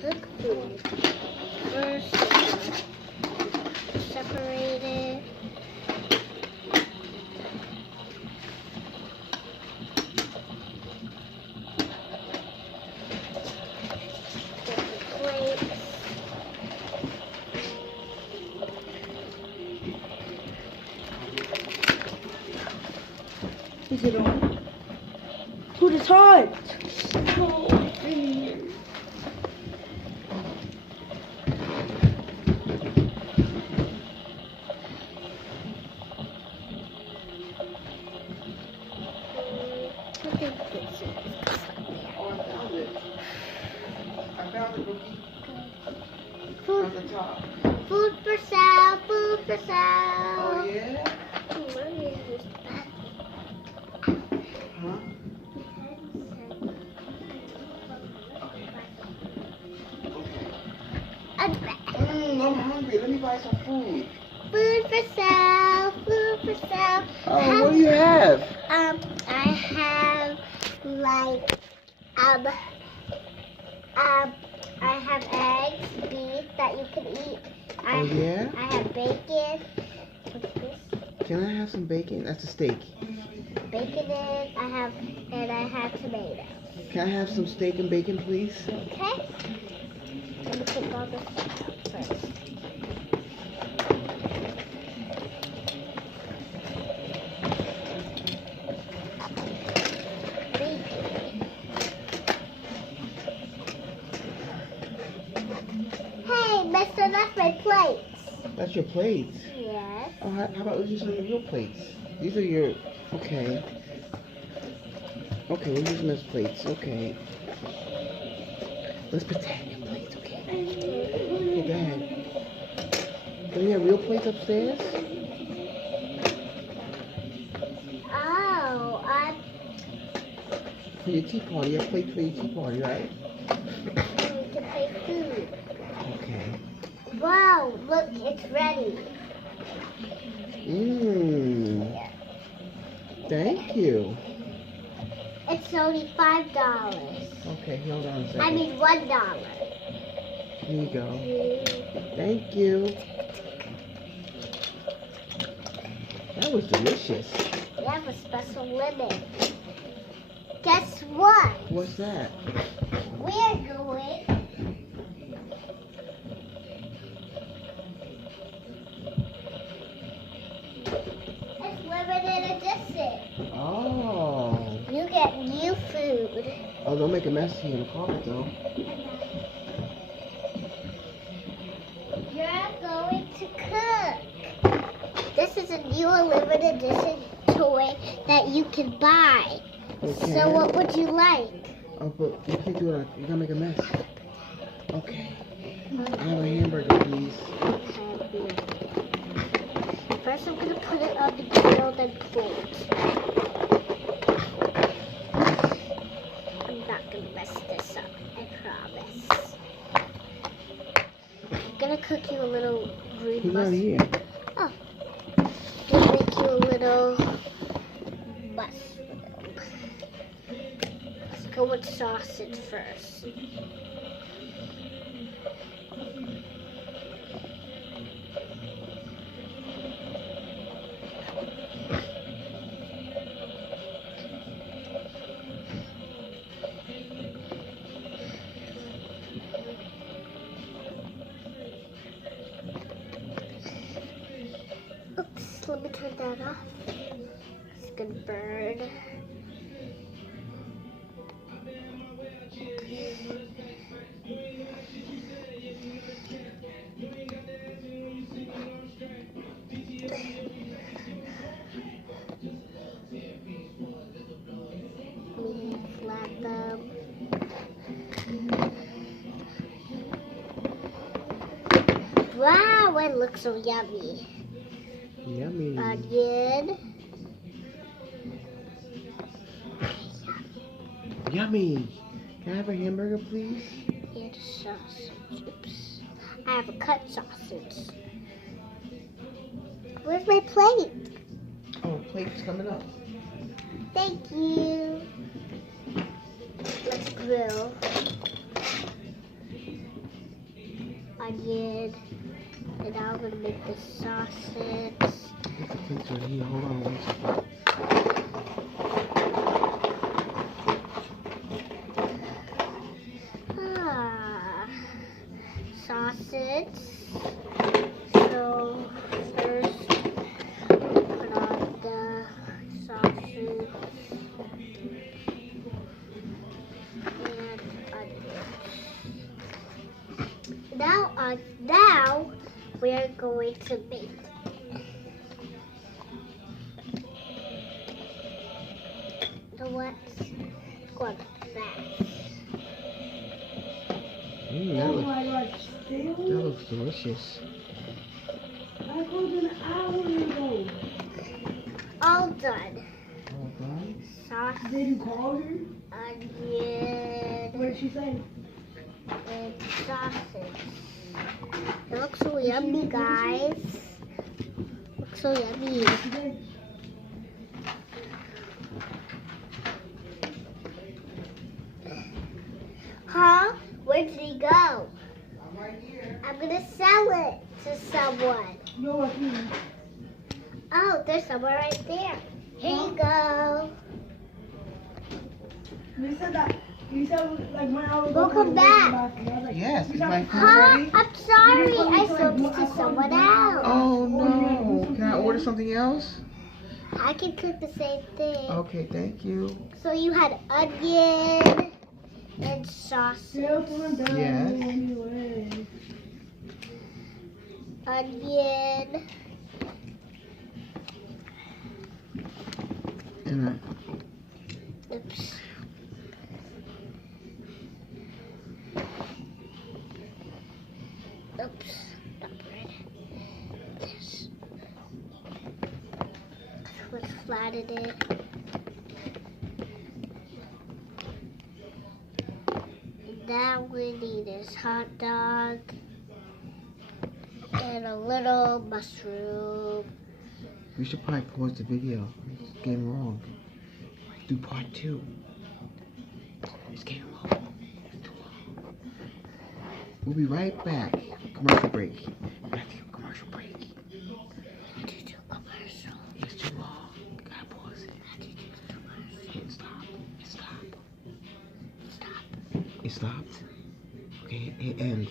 cook food. First, we're gonna separate it. Is it on? Put it hot. Oh, Food for sale, food for sale. Oh, yeah? Where is this bag? Huh? I'm back. I'm hungry. Let me buy some food. Food for sale, food for sale. Oh, what do you have? I have like I have eggs, beef that you can eat. Oh, yeah? I have bacon. What's this? Can I have some bacon? That's a steak. Bacon and I have tomatoes. Can I have some steak and bacon, please? Okay. Let me take all this stuff out first. Hey, mister, that's my plates. That's your plates. Yes. Oh, how about we use some of your real plates? These are your... Okay. Okay, we're using those plates. Okay. Let's pretend your plates, okay? Okay, go ahead. Do we have real plates upstairs? Oh, For your tea party. You have plates for your tea party, right? we can play food. Okay. Wow, look, it's ready. Mmm. Thank you. It's only $5. Okay, hold on a second. I mean $1. Here you go. Thank you. That was delicious. We have a special limit. Guess what? What's that? We're going. It's limited edition. Oh. You get new food. Oh, don't make a mess here in the carpet, though. You're going to cook. This is a new limited edition toy that you can buy. Okay. So what would you like? Oh, but you can't do it. You're gonna make a mess. Okay. I have a hamburger, please. First I'm going to put it on the grill, then plate. I'm not going to mess this up, I promise. I'm going to cook you a little green Who's not mustard. here? Oh. I'm going to make you a little mushroom. Let's go with sausage first. Oops, let me turn that off. It's gonna burn. Flat them. Wow, it looks so yummy. Yummy. Onion. Yummy. Can I have a hamburger, please? And sausage. Oops. I have a cut sausage. Where's my plate? Oh, plate's coming up. Thank you. Let's grill. onion. And now I'm gonna make the sausage. Get the plates right here. Hold on one second. Sausage. So first put on the sausage and onions. Now we're going to make let's go fast. That looks delicious. I called an hour ago. All done. All done? Sausage, Did you call her? onion, What did she say? and sausage. It looks so yummy, guys. Looks so yummy. She did. Huh? Where did he go? I'm right here. I'm gonna sell it to someone. You're what you Oh, there's someone right there. Here you go. You said that. You said like when I was Welcome back. Yes, is my food Huh? ready? I'm sorry. I sold it to someone else. Oh no. Can I order something else? I can cook the same thing. Okay, thank you. So you had onion and sausage. Yes. Anyway. Onion. And Oops. Oops. Not right. This. Let's flatten it. And now we need is hot dog and a little mushroom. we should probably pause the video. It's getting long. Do part 2. It's getting long. It's too long. We'll be right back. Commercial break. Matthew, commercial break. Commercial. It's too long. Gotta pause it. Hit stop. Stop. Stop. It stopped. Okay, it ends.